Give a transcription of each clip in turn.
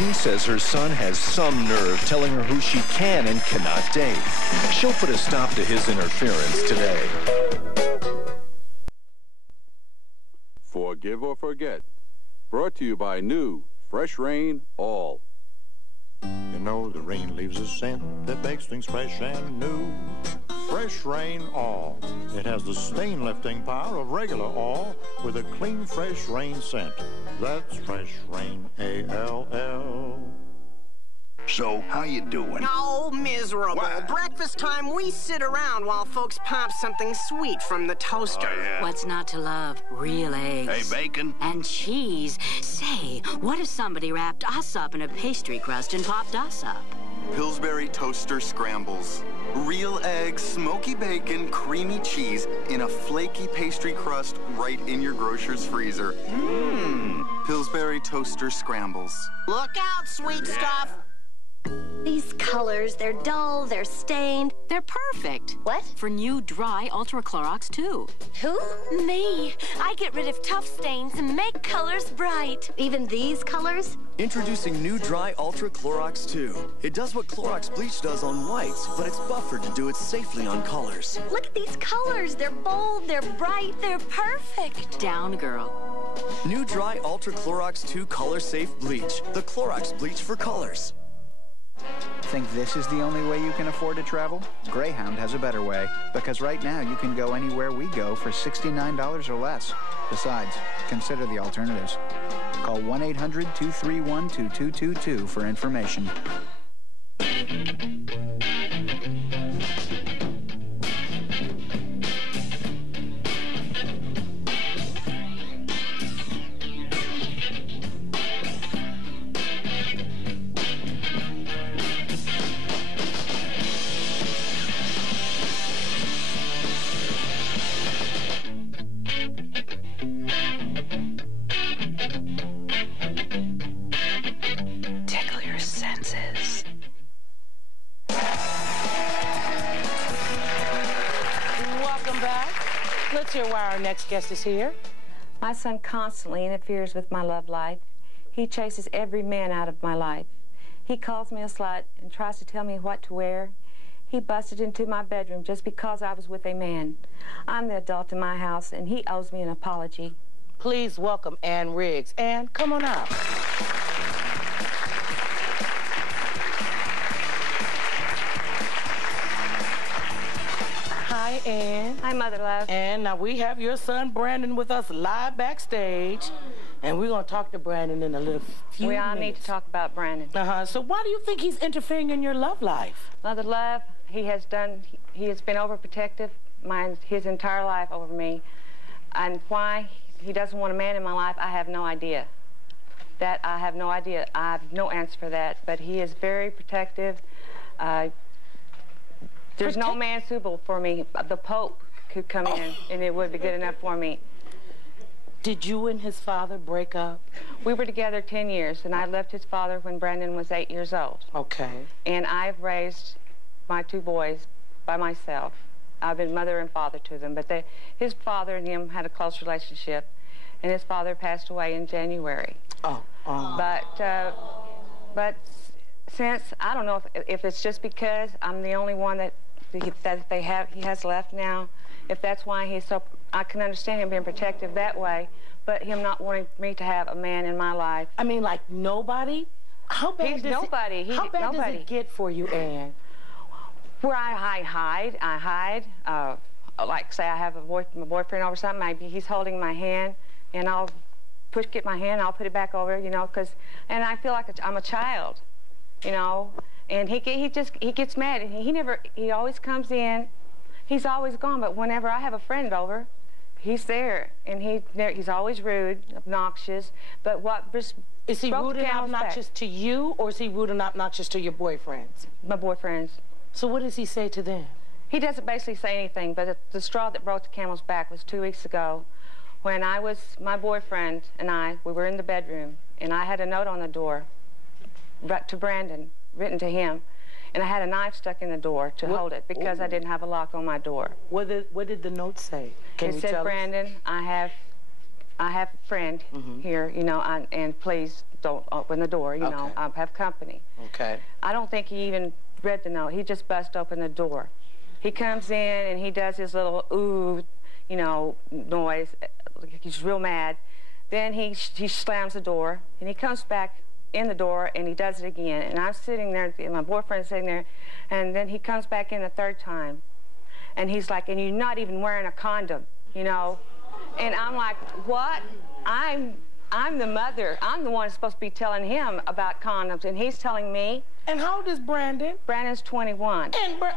She says her son has some nerve telling her who she can and cannot date. She'll put a stop to his interference today. Forgive or Forget. Brought to you by new Fresh Rain All. You know the rain leaves a scent that makes things fresh and new. Fresh Rain All. It has the stain-lifting power of regular All with a clean, fresh rain scent. That's Fresh Rain, A-L-L. So, how you doing? Oh, miserable. What? Breakfast time, we sit around while folks pop something sweet from the toaster. Oh, yeah. What's not to love? Real eggs. Hey, bacon. And cheese. Say, what if somebody wrapped us up in a pastry crust and popped us up? Pillsbury Toaster Scrambles. Real eggs, smoky bacon, creamy cheese in a flaky pastry crust right in your grocer's freezer. Mmm. Pillsbury Toaster Scrambles. Look out, sweet stuff. These colors, they're dull, they're stained. They're perfect. What? For new Dry Ultra Clorox 2. Who? Me. I get rid of tough stains and make colors bright. Even these colors? Introducing new Dry Ultra Clorox 2. It does what Clorox bleach does on whites, but it's buffered to do it safely on colors. Look at these colors. They're bold, they're bright, They're perfect. Down, girl. New Dry Ultra Clorox 2 Color Safe Bleach. The Clorox bleach for colors. Think this is the only way you can afford to travel? Greyhound has a better way, because right now you can go anywhere we go for $69 or less. Besides, consider the alternatives. Call 1-800-231-2222 for information. Tickle your senses. Welcome back. Let's hear why our next guest is here. My son constantly interferes with my love life. He chases every man out of my life. He calls me a slut and tries to tell me what to wear. He busted into my bedroom just because I was with a man. I'm the adult in my house, and he owes me an apology. Please welcome Ann Riggs. Ann, come on up. Hi, Ann. Hi, Mother Love. And now we have your son Brandon with us live backstage, and we're going to talk to Brandon in a little few We all minutes. need to talk about Brandon. So why do you think he's interfering in your love life? Mother Love, he has been overprotective his entire life over me. And why he doesn't want a man in my life, I have no idea. I have no idea. I have no answer for that. But he is very protective. There's no man suitable for me. The Pope could come in, and it would be good enough for me. Did you and his father break up? We were together 10 years, and I left his father when Brandon was 8 years old. Okay. And I've raised my two boys by myself. I've been mother and father to them, but his father and him had a close relationship, and his father passed away in January. But since, I don't know if it's just because I'm the only one that he has left now, if that's why he's so, I can understand him being protective that way, but him not wanting me to have a man in my life. I mean, like nobody? How bad He's does nobody. How bad nobody. does it get for you, Ann? Where I hide, like say I have a boyfriend over something, maybe he's holding my hand, and I'll get my hand, I'll put it back over, you know, and I feel like I'm a child, you know, and he gets mad, and he always comes in, he's always gone, but whenever I have a friend over, he's there, and he's always rude, obnoxious, but is he rude and obnoxious to you, or is he rude and obnoxious to your boyfriends? My boyfriends. So what does he say to them? He doesn't basically say anything, but the straw that broke the camel's back was 2 weeks ago when my boyfriend and we were in the bedroom, and I had a note on the door to Brandon, written to him, and I had a knife stuck in the door to hold it because I didn't have a lock on my door. What did the note say? Can you tell us? It said, Brandon, I I have a friend here, you know, and please don't open the door, you know, I have company. Okay. I don't think he even read the note. He just bust open the door. He comes in and he does his little ooh, you know, noise. He's real mad. Then he slams the door, and he comes back in the door, and he does it again. And I'm sitting there, and my boyfriend's sitting there, and then he comes back in a third time. And he's like, and you're not even wearing a condom, you know? And I'm like, what? I'm the mother. I'm the one who's supposed to be telling him about condoms, and he's telling me. And how old is Brandon? Brandon's 21. And What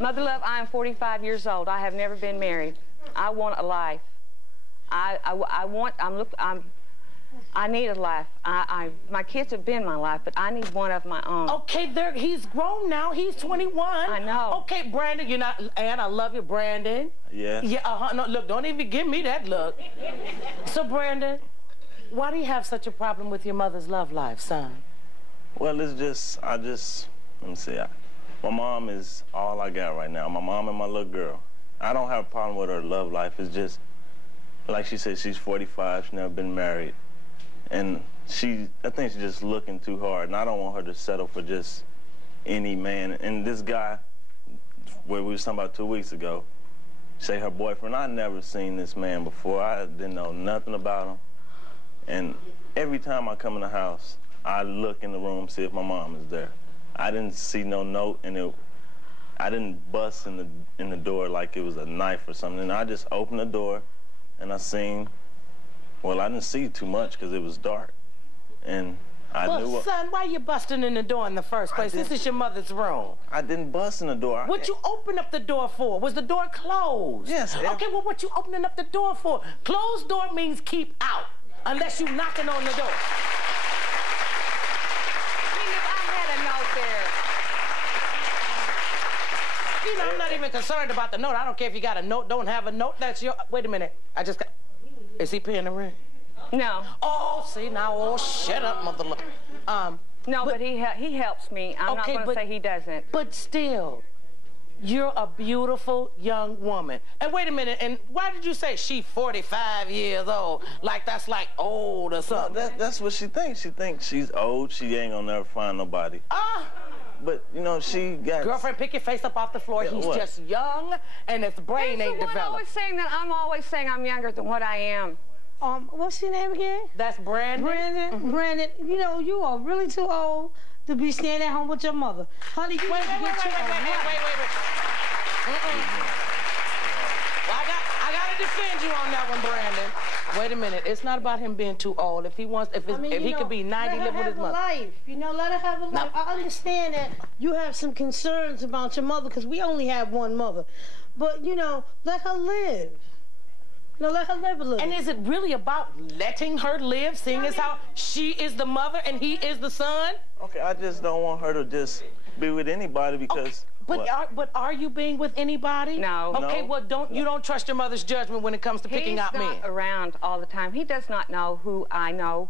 Mother Love, I am 45 years old. I have never been married. I want a life. I need a life. My kids have been my life, but I need one of my own. Okay, he's grown now. He's 21. I know. Okay, Brandon, you're not, and I love you, Brandon. Yeah. Yeah, no, look, don't even give me that look. So, Brandon, why do you have such a problem with your mother's love life, son? Well, it's just, let me see. My mom is all I got right now. My mom and my little girl. I don't have a problem with her love life. It's just, like she said, she's 45. She's never been married. And I think she's just looking too hard, and I don't want her to settle for just any man. And this guy, where we was talking about 2 weeks ago, say her boyfriend, I never seen this man before. I didn't know nothing about him. And every time I come in the house, I look in the room, see if my mom is there. I didn't see no note, and I didn't bust in the door like it was a knife or something. And I just opened the door, and I seen. Well, I didn't see too much because it was dark, and I knew. Well, son, why are you busting in the door in the first place? This is your mother's room. I didn't bust in the door. What you open up the door for? Was the door closed? Yes. Okay, well, what you opening up the door for? Closed door means keep out, unless you knocking on the door. You know, I'm not even concerned about the note. I don't care if you got a note, don't have a note. That's your. Wait a minute. I just got. Is he paying the rent? No. Oh, see now. Oh, shut up, mother. No, but he helps me. I'm not going to say he doesn't. But still, you're a beautiful young woman. And wait a minute. And why did you say she's 45 years old? Like that's like old or something? No, that's what she thinks. She thinks she's old. She ain't gonna never find nobody. But, you know, she got... Girlfriend, pick your face up off the floor. He's just young, and his brain ain't developed. Always saying that. I'm always saying I'm younger than what I am. What's your name again? That's Brandon. Brandon, Brandon, you know, you are really too old to be staying at home with your mother. Honey, you wait. Well, I gotta defend you on that one, Brandon. Wait a minute. It's not about him being too old. If he wants, if he could be 90, live with his mother. Life. You know, let her have a life. I understand that you have some concerns about your mother because we only have one mother. But, you know, let her live. No, let her live a little. And is it really about letting her live, seeing as how she is the mother and he is the son? Okay, I just don't want her to just be with anybody because... Okay. But are you being with anybody? No. Okay, well, you don't trust your mother's judgment when it comes to picking out men. He's not around all the time. He does not know who I know,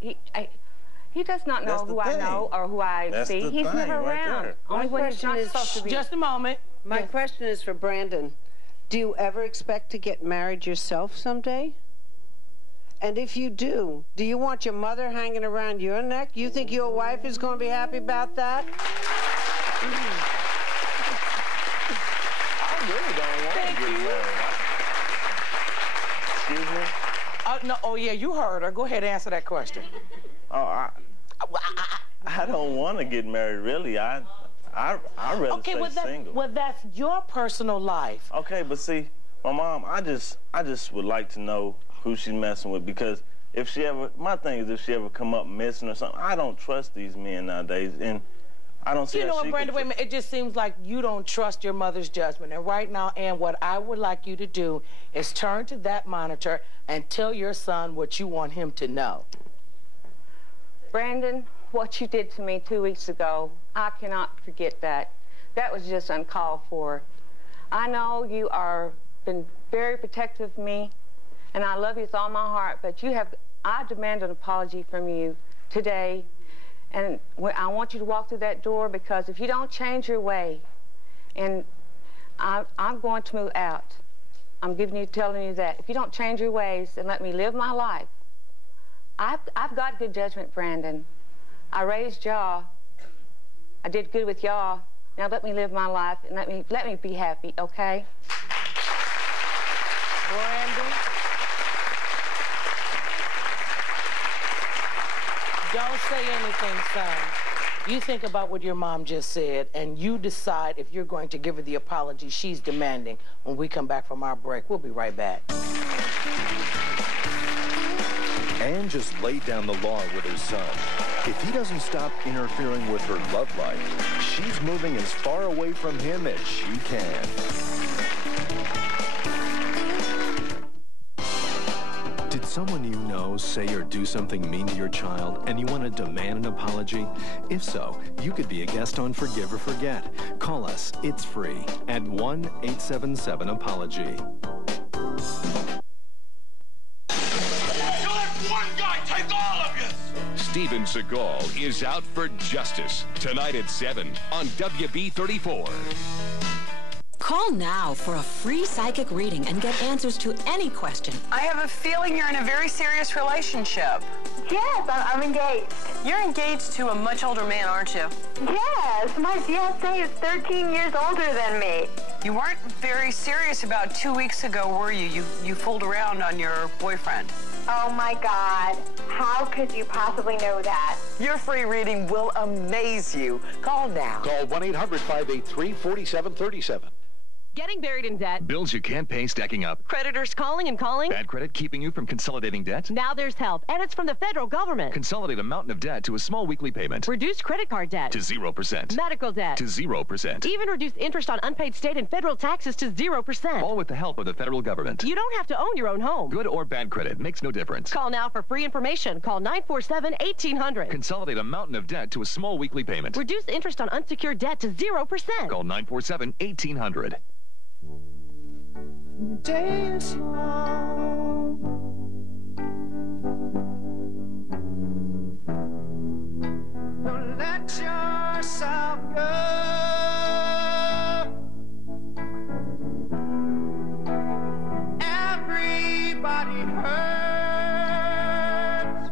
he does not know who I know or who I see. He's never around. Only when he's not supposed to be. Just a moment. My question is for Brandon. Do you ever expect to get married yourself someday? And if you do you want your mother hanging around your neck? You think your wife is going to be happy about that? I really don't want to get married. Excuse me? No. Oh, yeah, you heard her. Go ahead and answer that question. Oh, I don't want to get married, really. I'd rather stay single. Well, that's your personal life. Okay, but see, my mom, I just would like to know who she's messing with because my thing is if she ever come up missing or something, I don't trust these men nowadays, and I don't see You know what, Brandon, wait a minute, it just seems like you don't trust your mother's judgment, and right now, Ann, what I would like you to do is turn to that monitor and tell your son what you want him to know. Brandon, what you did to me 2 weeks ago, I cannot forget that. That was just uncalled for. I know you are been very protective of me, and I love you with all my heart, but I demand an apology from you today, and I want you to walk through that door because if you don't change your way, and I'm going to move out. I'm telling you that. If you don't change your ways and let me live my life, I've got good judgment, Brandon. I raised y'all. I did good with y'all. Now let me live my life and let me be happy, okay? Brandon, don't say anything, son. You think about what your mom just said, and you decide if you're going to give her the apology she's demanding when we come back from our break. We'll be right back. Anne just laid down the law with her son. If he doesn't stop interfering with her love life, she's moving as far away from him as she can. Did someone you know say or do something mean to your child and you want to demand an apology? If so, you could be a guest on Forgive or Forget. Call us. It's free at 1-877-APOLOGY. Steven Seagal is out for justice tonight at 7 on WB34. Call now for a free psychic reading and get answers to any question. I have a feeling you're in a very serious relationship. Yes, I'm engaged. You're engaged to a much older man, aren't you? Yes, my fiancé is 13 years older than me. You weren't very serious about 2 weeks ago, were you? You fooled around on your boyfriend. Oh my God, how could you possibly know that? Your free reading will amaze you. Call now. Call 1-800-583-4737. Getting buried in debt. Bills you can't pay stacking up. Creditors calling and calling. Bad credit keeping you from consolidating debt. Now there's help, and it's from the federal government. Consolidate a mountain of debt to a small weekly payment. Reduce credit card debt. To 0%. Medical debt. To 0%. Even reduce interest on unpaid state and federal taxes to 0%. All with the help of the federal government. You don't have to own your own home. Good or bad credit makes no difference. Call now for free information. Call 947-1800. Consolidate a mountain of debt to a small weekly payment. Reduce interest on unsecured debt to 0%. Call 947-1800. Day is long. Don't let yourself go. Everybody hurts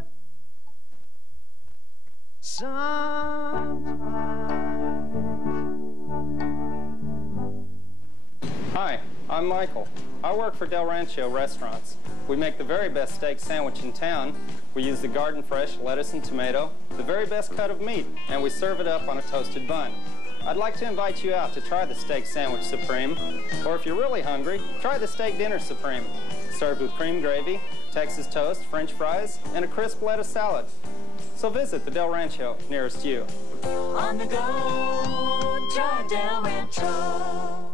sometimes. Hi, I'm Michael. I work for Del Rancho Restaurants. We make the very best steak sandwich in town. We use the garden fresh lettuce and tomato, the very best cut of meat, and we serve it up on a toasted bun. I'd like to invite you out to try the Steak Sandwich Supreme, or if you're really hungry, try the Steak Dinner Supreme, served with cream gravy, Texas toast, French fries, and a crisp lettuce salad. So visit the Del Rancho nearest you. On the go, try Del Rancho.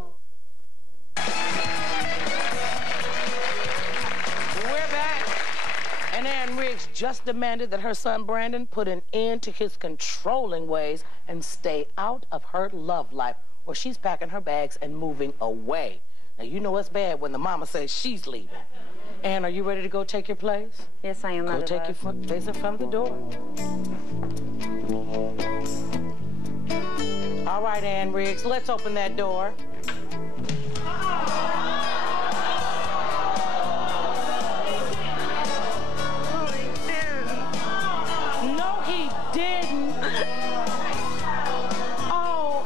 We're back. And Anne Riggs just demanded that her son Brandon put an end to his controlling ways and stay out of her love life, or she's packing her bags and moving away. Now, you know it's bad when the mama says she's leaving. Anne, are you ready to go take your place? Yes, I am. Go take your place in front of the door. All right, Anne Riggs, let's open that door. No, he didn't. Oh,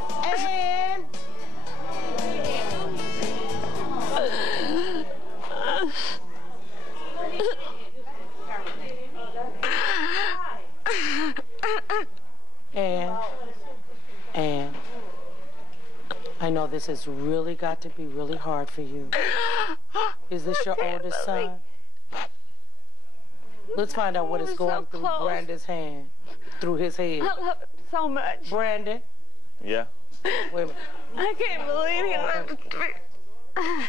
Anne. Anne, I know this has really got to be really hard for you. Is this your oldest son? Let's find out what is going through Brandon's hand, through his head. I love him so much. Brandon? Yeah. Wait a minute. I can't believe he left me.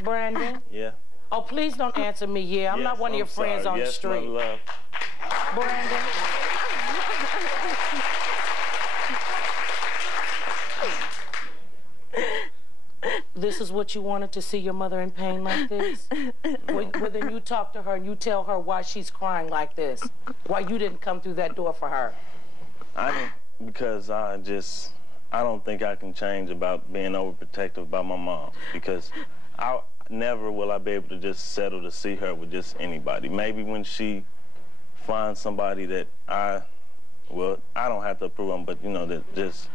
Brandon? Yeah. Oh, please don't answer me, yeah. I'm not one of your friends on the street. My love. Brandon? This is what you wanted, to see your mother in pain like this? Well, then you talk to her and you tell her why she's crying like this. Why you didn't come through that door for her. I didn't, because I don't think I can change about being overprotective about my mom, because never will I be able to just settle to see her with just anybody. Maybe when she finds somebody that I don't have to approve of, but, you know, that just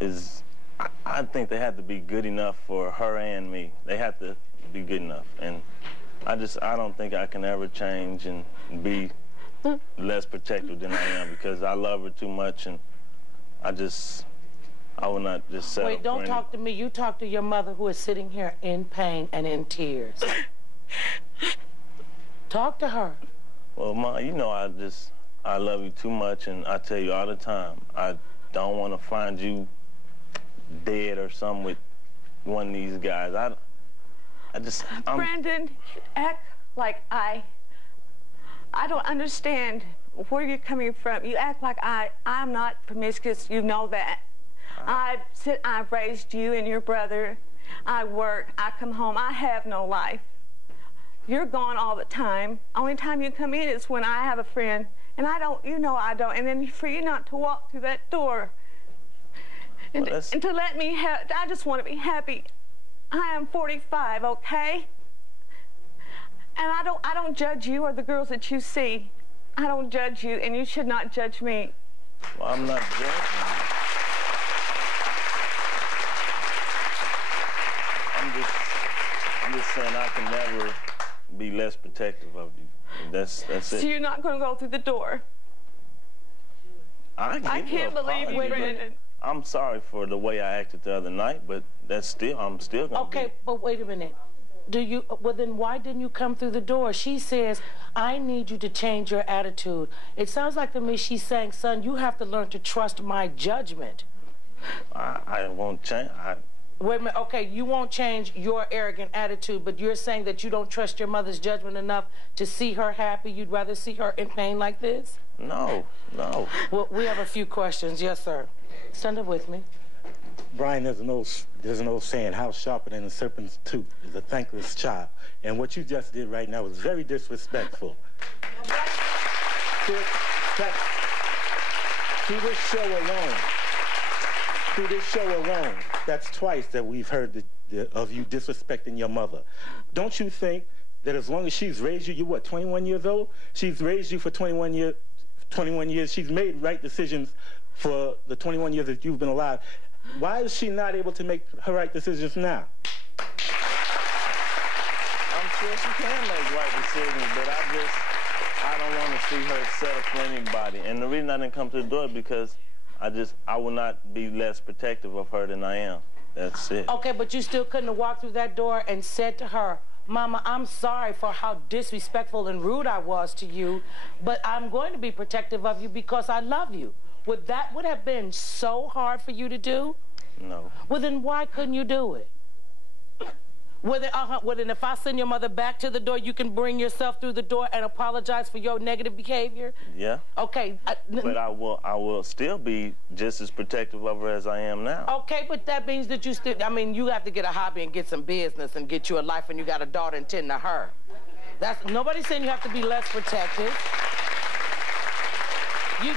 is, I think they have to be good enough for her and me. They have to be good enough. And I don't think I can ever change and be less protective than I am, because I love her too much, and I will not just settle. Wait, don't talk to me. You talk to your mother, who is sitting here in pain and in tears. Talk to her. Well, Ma, you know I love you too much, and I tell you all the time, I don't want to find you dead or something with one of these guys. Brandon, you act like I don't understand where you're coming from. You act like I'm not promiscuous. You know that. I've raised you and your brother. I work. I come home. I have no life. You're gone all the time. Only time you come in is when I have a friend, and I don't. You know I don't. And then for you not to walk through that door and to let me have. I just want to be happy. I am 45, okay? And I don't judge you or the girls that you see. I don't judge you, and you should not judge me. Well, I'm not judging you. I'm just saying I can never be less protective of you. That's it. So you're not going to go through the door? I can't believe you, Brandon. I'm sorry for the way I acted the other night, but I'm still going to Okay, but wait a minute. Well, then why didn't you come through the door? She says, I need you to change your attitude. It sounds like to me she's saying, son, you have to learn to trust my judgment. I won't change. Wait a minute. Okay, you won't change your arrogant attitude, but you're saying that you don't trust your mother's judgment enough to see her happy. You'd rather see her in pain like this? No. Well, we have a few questions. Yes, sir. Stand up with me. Brian, there's an old saying, how sharper than a serpent's tooth is a thankless child. And what you just did right now was very disrespectful. Through this show alone, that's twice that we've heard of you disrespecting your mother. Don't you think that as long as she's raised you, you're what, 21 years old? She's raised you for 21 years. She's made right decisions for the 21 years that you've been alive. Why is she not able to make her right decisions now? I'm sure she can make right decisions, but I don't want to see her settle for anybody. And the reason I didn't come to the door is because I will not be less protective of her than I am. That's it. Okay, but you still couldn't have walked through that door and said to her, Mama, I'm sorry for how disrespectful and rude I was to you, but I'm going to be protective of you because I love you. Would that have been so hard for you to do? No. Well, then why couldn't you do it? Well, then if I send your mother back to the door, you can bring yourself through the door and apologize for your negative behavior? Yeah. Okay. But I will still be just as protective of her as I am now. Okay, but that means that you still, you have to get a hobby and get some business and get you a life, and you got a daughter and tend to her. Nobody's saying you have to be less protective. You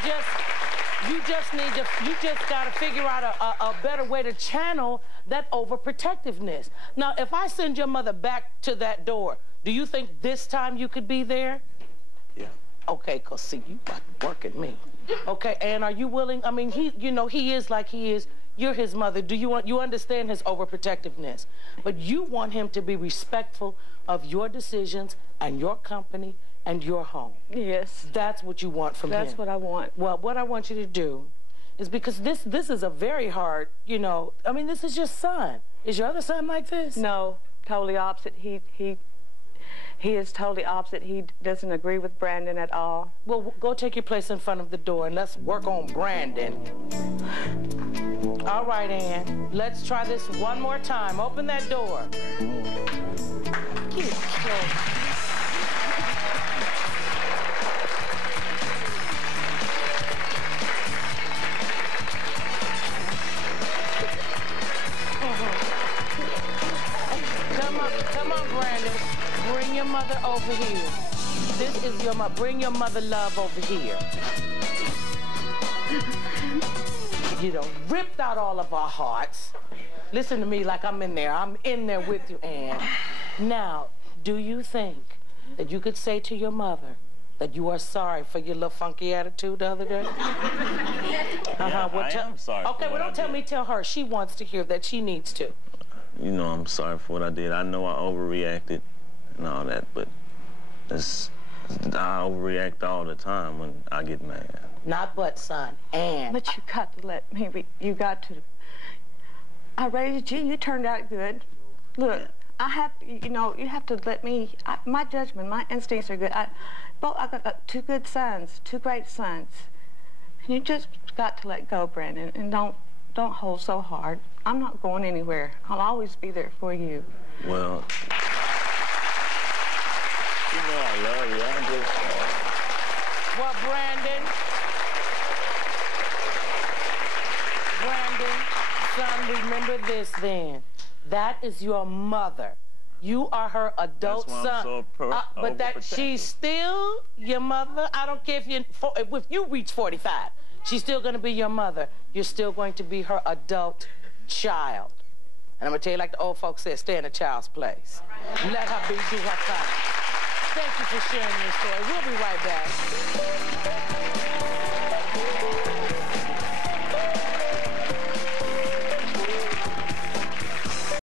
just got to figure out a better way to channel that overprotectiveness. Now, if I send your mother back to that door, do you think this time you could be there? Yeah. Okay, because, see, you about to work at me. Okay, and are you willing? He is like he is. You're his mother. You understand his overprotectiveness, but you want him to be respectful of your decisions and your company and your home. Yes. That's what you want from him. That's what I want. Well, what I want you to do is, because this is a very hard, this is your son. Is your other son like this? No, totally opposite. He is totally opposite. He doesn't agree with Brandon at all. Well, go take your place in front of the door and let's work on Brandon. All right, Ann. Let's try this one more time. Open that door. Get close. Come on, Brandon. Bring your mother over here. This is your mother. Bring your mother love over here. You done ripped out all of our hearts. Listen to me like I'm in there. I'm in there with you, Ann. Now, do you think that you could say to your mother that you are sorry for your little funky attitude the other day? Yeah, I am sorry. Okay, well, don't tell me, tell her. She wants to hear that. She needs to. You know I'm sorry for what I did. I know I overreacted and all that, but I overreact all the time when I get mad. Not but, son, and. But you got to let me be. You got to. I raised you. You turned out good. Look, I have, you know, you have to let me. My judgment, my instincts are good. I got two good sons, two great sons. And you just got to let go, Brandon, and don't hold so hard. I'm not going anywhere. I'll always be there for you. Well, you know I love you. I'm just. Well, Brandon, son, remember this then. That is your mother. You are her adult That's why son. I'm so but that she's still your mother. I don't care if you reach 45, she's still going to be your mother. You're still going to be her adult child. And I'm going to tell you like the old folks said, stay in a child's place. Let her do her thing. Thank you for sharing your story. We'll be right back.